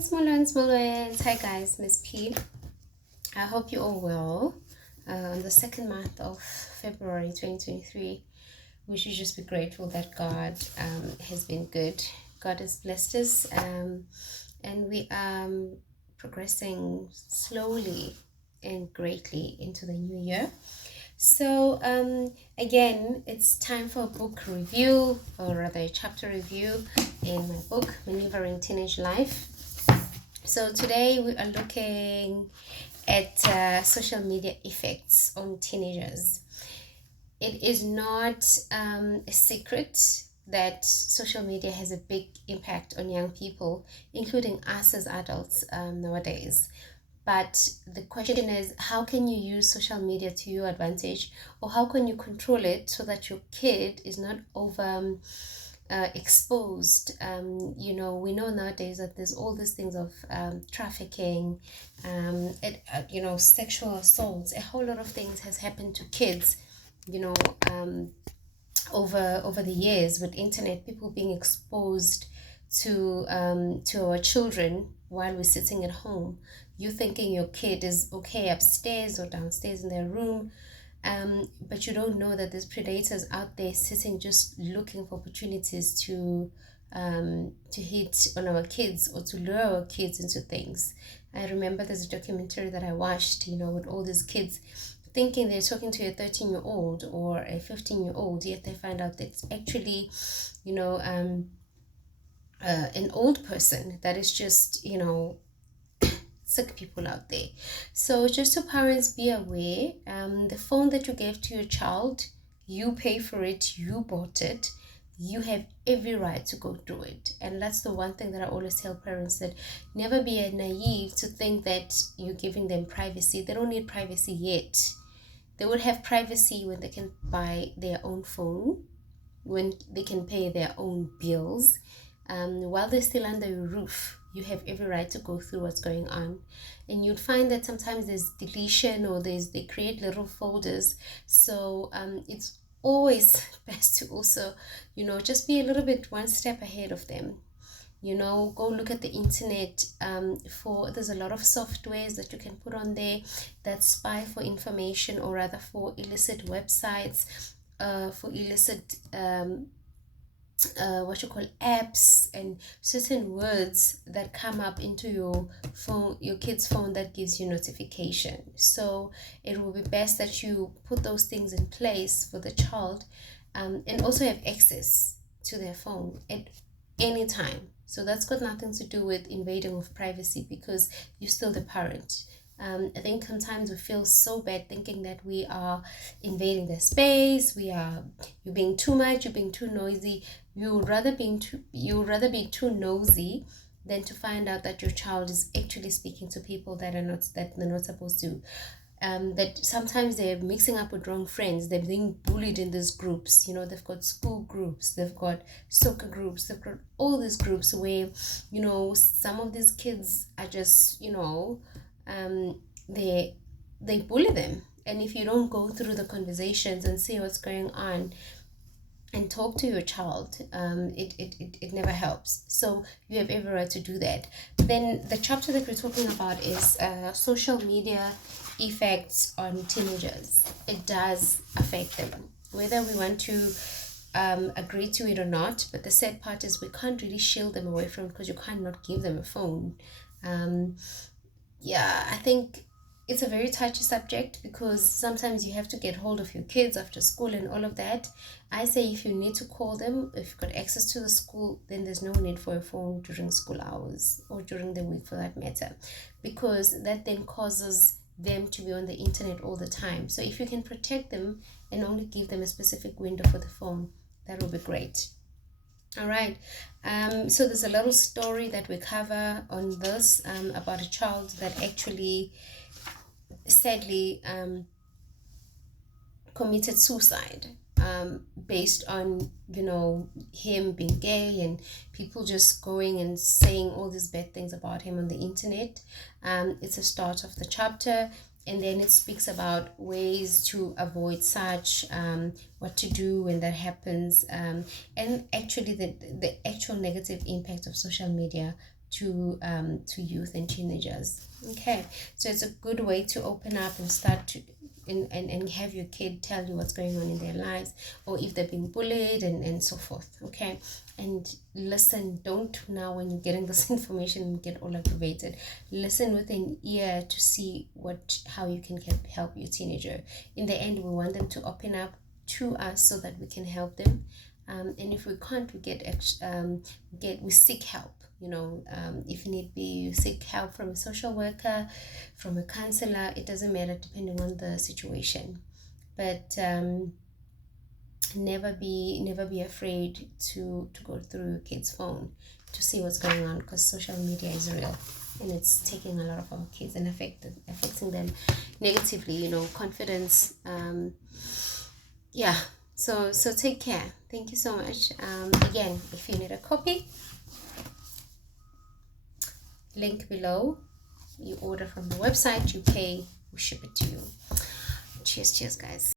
Small ones. Hi guys, Miss P. I hope you're all well. On the second month of February 2023, we should just be grateful that God has been good. God has blessed us, and we are progressing slowly and greatly into the new year. So again, it's time for a book review, or rather a chapter review in my book, Maneuvering Teenage Life. So today we are looking at social media effects on teenagers. It is not a secret that social media has a big impact on young people, including us as adults nowadays. But the question is, how can you use social media to your advantage, or how can you control it so that your kid is not over exposed? We know nowadays that there's all these things of trafficking, sexual assaults. A whole lot of things has happened to kids, over the years with internet, people being exposed to our children while we're sitting at home. You thinking your kid is okay upstairs or downstairs in their room, but you don't know that there's predators out there sitting just looking for opportunities to hit on our kids or to lure our kids into things. I remember there's a documentary that I watched, with all these kids thinking they're talking to a 13-year-old or a 15-year-old, yet they find out that it's actually, an old person that is just, sick people out there. So just so parents be aware, the phone that you gave to your child, you pay for it, you bought it, you have every right to go through it. And that's the one thing that I always tell parents, that never be naive to think that you're giving them privacy. They don't need privacy yet. They would have privacy when they can buy their own phone, when they can pay their own bills. While they're still under your roof, you have every right to go through what's going on. And you'd find that sometimes there's deletion, or they create little folders. So it's always best to also, just be a little bit one step ahead of them. Go look at the internet. There's a lot of softwares that you can put on there that spy for information, or rather for illicit websites, for illicit apps, and certain words that come up into your phone, your kid's phone, that gives you notification. So it will be best that you put those things in place for the child, and also have access to their phone at any time. So that's got nothing to do with invading of privacy, because you're still the parent. I think sometimes we feel so bad thinking that we are invading their space. You're being too much, you're being too noisy. You would rather be too nosy than to find out that your child is actually speaking to people that they're not supposed to. That sometimes they're mixing up with wrong friends. They're being bullied in these groups. They've got school groups, they've got soccer groups, they've got all these groups where, some of these kids are just, they bully them. And if you don't go through the conversations and see what's going on and talk to your child, it never helps. So you have every right to do that. Then the chapter that we're talking about is social media effects on teenagers. It does affect them, whether we want to agree to it or not. But the sad part is we can't really shield them away from it, because you cannot give them a phone. I think it's a very touchy subject, because sometimes you have to get hold of your kids after school and all of that. I say, if you need to call them, if you've got access to the school, then there's no need for a phone during school hours, or during the week for that matter, because that then causes them to be on the internet all the time. So if you can protect them and only give them a specific window for the phone, that will be great. All right. So there's a little story that we cover on this, about a child that actually sadly committed suicide, based on him being gay, and people just going and saying all these bad things about him on the internet. It's a start of the chapter, and then it speaks about ways to avoid such, what to do when that happens, and actually the actual negative impact of social media to youth and teenagers. Okay, so it's a good way to open up and start to and have your kid tell you what's going on in their lives, or if they've been bullied and so forth. Okay, and listen. Don't, now when you're getting this information, get all aggravated. Listen with an ear to see how you can help your teenager. In the end, we want them to open up to us so that we can help them. And if we can't, we seek help. If need be, you seek help from a social worker, from a counselor. It doesn't matter, depending on the situation. But never be afraid to go through your kid's phone to see what's going on, because social media is real, and it's taking a lot of our kids and affecting them negatively. Confidence. So take care. Thank you so much. Again, if you need a copy, link below. You order from the website, you pay, we ship it to you. Cheers, guys.